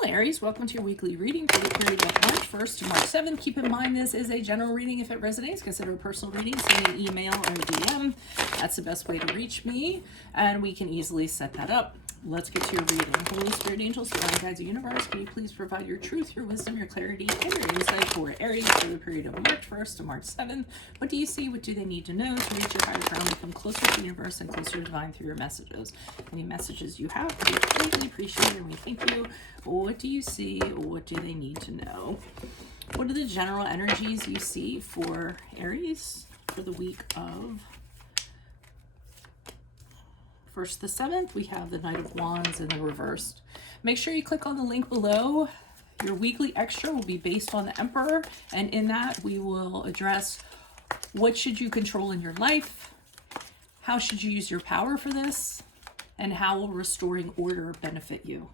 Well, Aries, welcome to your weekly reading for the period of March 1st to March 7th. Keep in mind this is a general reading. If it resonates, consider a personal reading. Send me an email or DM. That's the best way to reach me, and we can easily set that up. Let's get to your reading. Holy Spirit, angels, divine guides, the universe, can you please provide your truth, your wisdom, your clarity, and your insight for Aries for the period of March 1st to March 7th? What do you see? What do they need to know to reach your higher ground, become closer to the universe and closer to divine through your messages? Any messages you have, we greatly appreciate it, and we thank you. What do you see? What do they need to know? What are the general energies you see for Aries for the week of 1st to 7th? We have the Knight of Wands in the reversed. Make sure you click on the link below. Your weekly extra will be based on the Emperor, and in that we will address what should you control in your life, how should you use your power for this, and how will restoring order benefit you.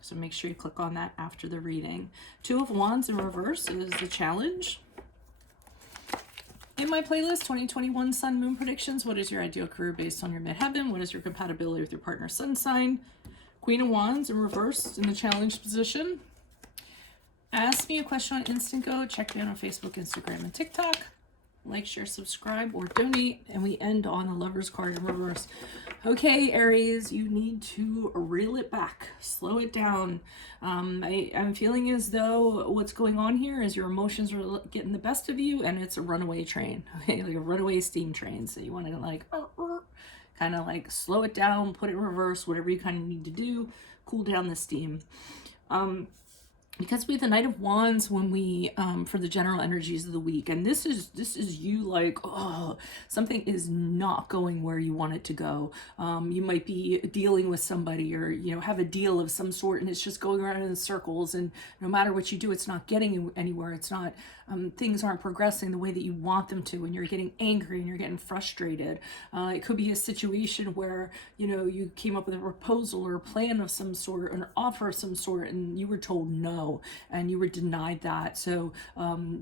So make sure you click on that after the reading. Two of Wands in reverse is the challenge. In my playlist, 2021 Sun Moon Predictions, what is your ideal career based on your midheaven? What is your compatibility with your partner's sun sign? Queen of Wands in reverse in the challenge position. Ask me a question on Instant Go. Check me out on Facebook, Instagram, and TikTok. Like, share, subscribe, or donate. And we end on the Lover's card in reverse. Okay, Aries, you need to reel it back. Slow it down. I'm feeling as though what's going on here is your emotions are getting the best of you, and it's a runaway train. Okay, like a runaway steam train. So you want to like kind of like slow it down, put it in reverse, whatever you kind of need to do, cool down the steam. Because we have the Knight of Wands when we for the general energies of the week, and this is you like, oh, something is not going where you want it to go. You might be dealing with somebody, or have a deal of some sort, and it's just going around in circles, and no matter what you do, it's not getting anywhere. It's not things aren't progressing the way that you want them to, and you're getting angry and you're getting frustrated. It could be a situation where you came up with a proposal or a plan of some sort, an offer of some sort, and you were told no, and you were denied that. So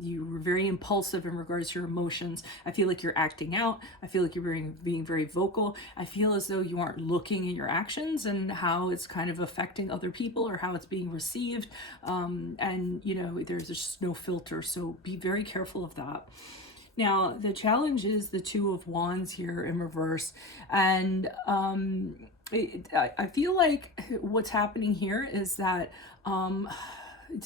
you were very impulsive in regards to your emotions. I feel like you're acting out. I feel like you're being very vocal. I feel as though you aren't looking at your actions and how it's kind of affecting other people or how it's being received. And there's just no filter. So be very careful of that. Now, the challenge is the Two of Wands here in reverse. And I feel like what's happening here is that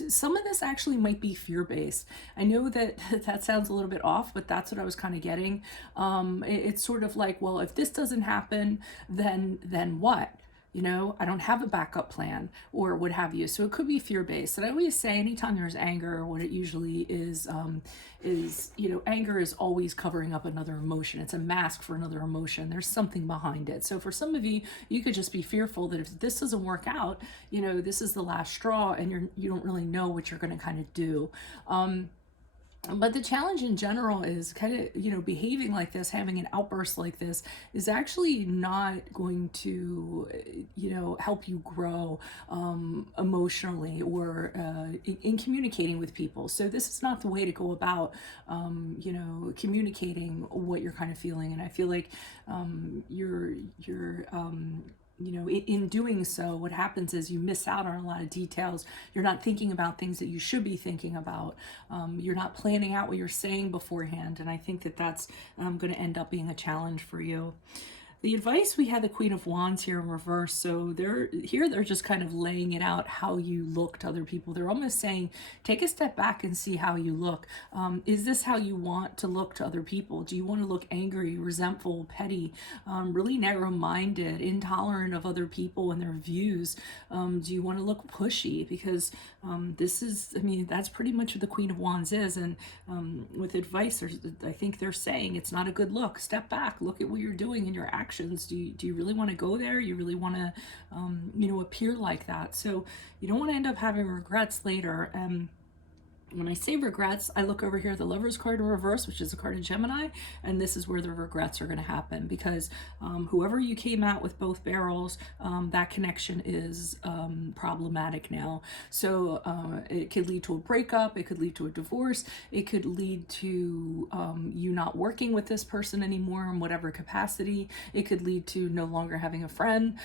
some of this actually might be fear-based. I know that that sounds a little bit off, but that's what I was kind of getting. It's sort of like, well, if this doesn't happen, then what? I don't have a backup plan or what have you. So it could be fear-based. And I always say anytime there's anger, what it usually is anger is always covering up another emotion. It's a mask for another emotion. There's something behind it. So for some of you, you could just be fearful that if this doesn't work out, this is the last straw, and you don't really know what you're going to kind of do. But the challenge in general is kind of, behaving like this, having an outburst like this is actually not going to, help you grow emotionally or in communicating with people. So this is not the way to go about, communicating what you're kind of feeling. And I feel like you're in doing so, what happens is you miss out on a lot of details. You're not thinking about things that you should be thinking about. You're not planning out what you're saying beforehand. And I think that that's going to end up being a challenge for you. The advice, we had the Queen of Wands here in reverse. So they're just kind of laying it out how you look to other people. They're almost saying, take a step back and see how you look. Is this how you want to look to other people? Do you want to look angry, resentful, petty, really narrow-minded, intolerant of other people and their views? Do you want to look pushy? Because that's pretty much what the Queen of Wands is. And with advice, I think they're saying it's not a good look. Step back, look at what you're doing in your actions. Do you really want to go there? You really want to, appear like that? So you don't want to end up having regrets later. When I say regrets, I look over here at the Lover's card in reverse, which is a card of Gemini, and this is where the regrets are going to happen, because whoever you came out with both barrels, that connection is problematic now. So it could lead to a breakup, it could lead to a divorce, it could lead to you not working with this person anymore in whatever capacity, it could lead to no longer having a friend.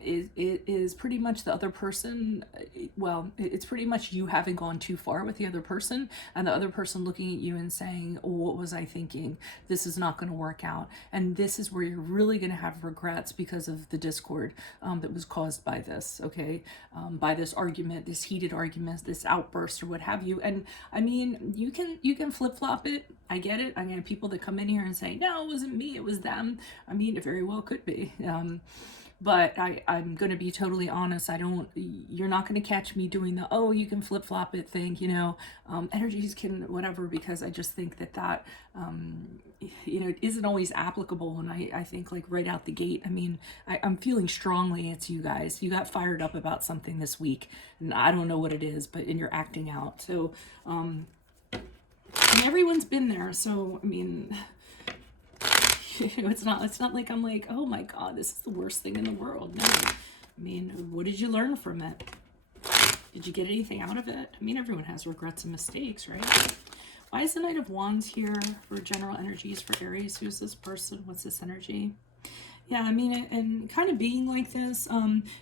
It is pretty much the other person, well, it's pretty much you having gone too far with the other person, and the other person looking at you and saying, oh, what was I thinking? This is not going to work out. And this is where you're really going to have regrets because of the discord that was caused by this, okay? By this argument, this heated argument, this outburst, or what have you. And I mean, you can flip-flop it. I get it. I mean, people that come in here and say, no, it wasn't me, it was them. I mean, it very well could be. But I'm going to be totally honest. You're not going to catch me doing the, oh, you can flip flop it thing, you know, energies can whatever, because I just think that, you know, it isn't always applicable. And I think like right out the gate, I mean, I'm feeling strongly it's you guys. You got fired up about something this week, and I don't know what it is, and you're acting out. So, and everyone's been there. So, I mean, it's not like I'm like, oh my God, this is the worst thing in the world. No, I mean, what did you learn from it? Did you get anything out of it? I mean, everyone has regrets and mistakes, right? Why is the Knight of Wands here for general energies for Aries? Who's this person? What's this energy? Yeah, I mean, and kind of being like this,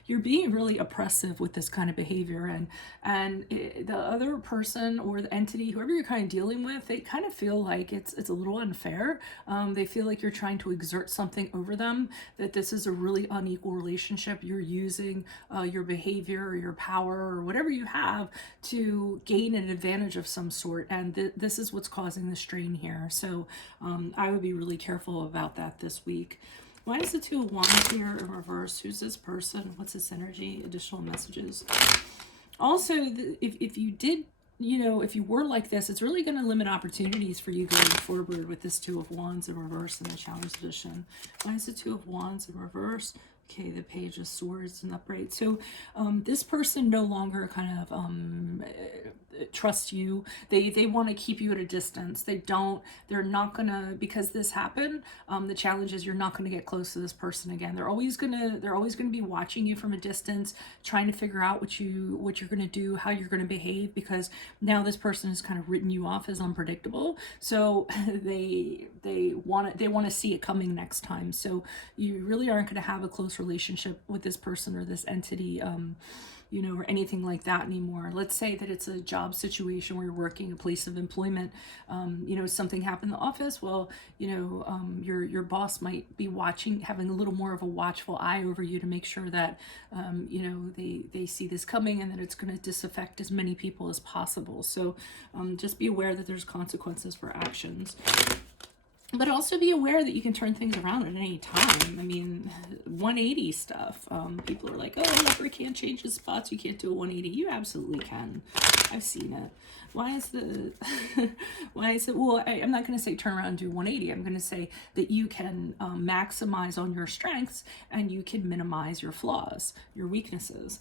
you're being really oppressive with this kind of behavior, and the other person or the entity, whoever you're kind of dealing with, they kind of feel like it's a little unfair. They feel like you're trying to exert something over them, that this is a really unequal relationship. You're using your behavior or your power or whatever you have to gain an advantage of some sort, and this is what's causing the strain here. So I would be really careful about that this week. Why is the Two of Wands here in reverse? Who's this person? What's this energy? Additional messages. Also, if you did, you know, if you were like this, it's really going to limit opportunities for you going forward with this Two of Wands in reverse in the Challenge Edition. Why is the Two of Wands in reverse? Okay, the Page of Swords and upright. So this person no longer kind of trust you. They want to keep you at a distance. They're not gonna, because this happened, the challenge is you're not gonna get close to this person again. They're always gonna be watching you from a distance, trying to figure out what you're gonna do, how you're gonna behave, because now this person has kind of written you off as unpredictable. So they want to see it coming next time. So you really aren't going to have a close relationship with this person or this entity, you know, or anything like that anymore. Let's say that it's a job situation where you're working, a place of employment, you know, something happened in the office. Well, you know, your boss might be watching, having a little more of a watchful eye over you to make sure that, you know, they see this coming and that it's going to disaffect as many people as possible. So just be aware that there's consequences for actions. But also be aware that you can turn things around at any time. I mean, 180 stuff. People are like, oh, Leopard can't change his spots. You can't do a 180. You absolutely can. I've seen it. Why is it, well, I'm not going to say turn around and do 180. I'm going to say that you can maximize on your strengths and you can minimize your flaws, your weaknesses.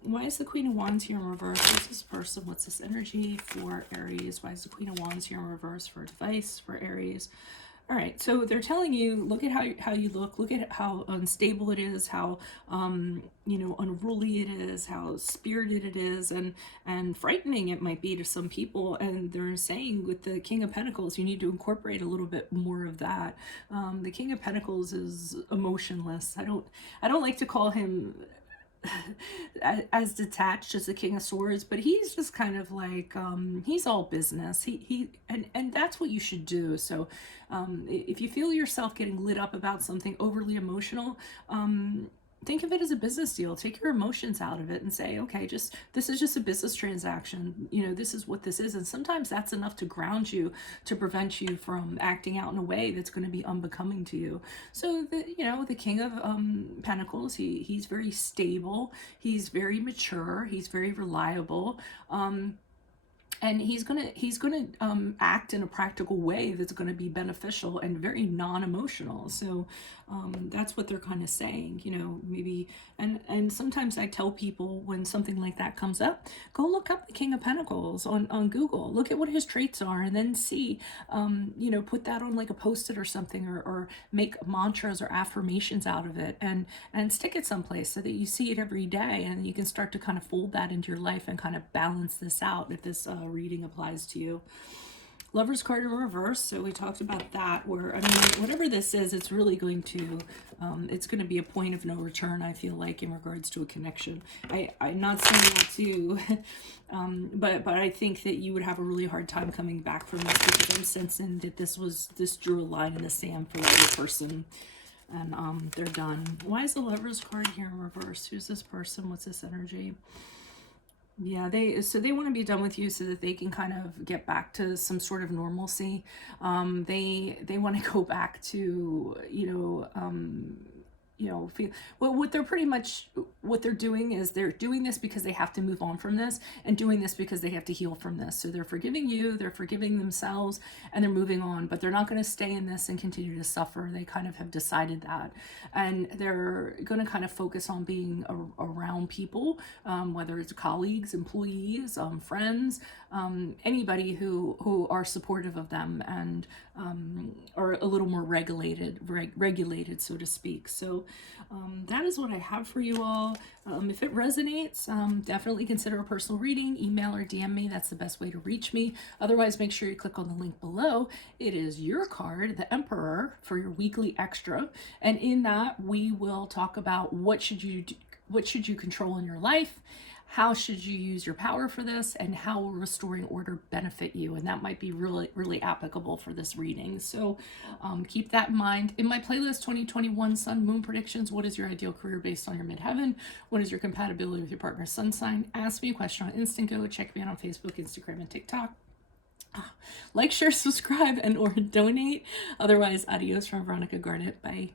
Why is the Queen of Wands here in reverse? What's this person? What's this energy for Aries? Why is the Queen of Wands here in reverse for advice for Aries? All right, so they're telling you, look at how you look at how unstable it is, how you know, unruly it is, how spirited it is, and frightening it might be to some people. And they're saying with the King of Pentacles, you need to incorporate a little bit more of that. The King of Pentacles is emotionless. I don't like to call him as detached as the King of Swords, but he's just kind of like he's all business. And that's what you should do. So if you feel yourself getting lit up about something overly emotional, think of it as a business deal. Take your emotions out of it and say, okay, this is just a business transaction. You know, this is what this is. And sometimes that's enough to ground you, to prevent you from acting out in a way that's going to be unbecoming to you. So, you know, the King of Pentacles, he's very stable. He's very mature. He's very reliable. and he's gonna act in a practical way that's gonna be beneficial and very non-emotional. So that's what they're kind of saying, you know, maybe. And sometimes I tell people when something like that comes up, go look up the King of Pentacles on Google, look at what his traits are, and then see, you know, put that on like a post-it or something, or make mantras or affirmations out of it, and stick it someplace so that you see it every day, and you can start to kind of fold that into your life and kind of balance this out if this reading applies to you. Lover's card in reverse, so we talked about that, where, I mean, whatever this is, it's really going to, it's going to be a point of no return, I feel like, in regards to a connection. I'm not saying that too, but I think that you would have a really hard time coming back from this, because I'm sensing that this drew a line in the sand for the other person, and they're done. Why is the Lover's card here in reverse? Who's this person? What's this energy? Yeah, they want to be done with you so that they can kind of get back to some sort of normalcy. They want to go back to, feel, well, what they're doing is they're doing this because they have to move on from this, and doing this because they have to heal from this. So they're forgiving you, they're forgiving themselves, and they're moving on, but they're not going to stay in this and continue to suffer. They kind of have decided that, and they're going to kind of focus on being around people, whether it's colleagues, employees, friends, anybody who are supportive of them, and are a little more regulated, so to speak. So that is what I have for you all. If it resonates, definitely consider a personal reading. Email or DM me. That's the best way to reach me. Otherwise, make sure you click on the link below. It is your card, the Emperor, for your weekly extra. And in that, we will talk about what should you control in your life, how should you use your power for this, and how will restoring order benefit you. And that might be really, really applicable for this reading. So keep that in mind. In my playlist, 2021 Sun Moon Predictions, what is your ideal career based on your midheaven? What is your compatibility with your partner's sun sign? Ask me a question on Instant Go. Check me out on Facebook, Instagram, and TikTok. Like, share, subscribe, and or donate. Otherwise, adios from Veronica Garnett. Bye.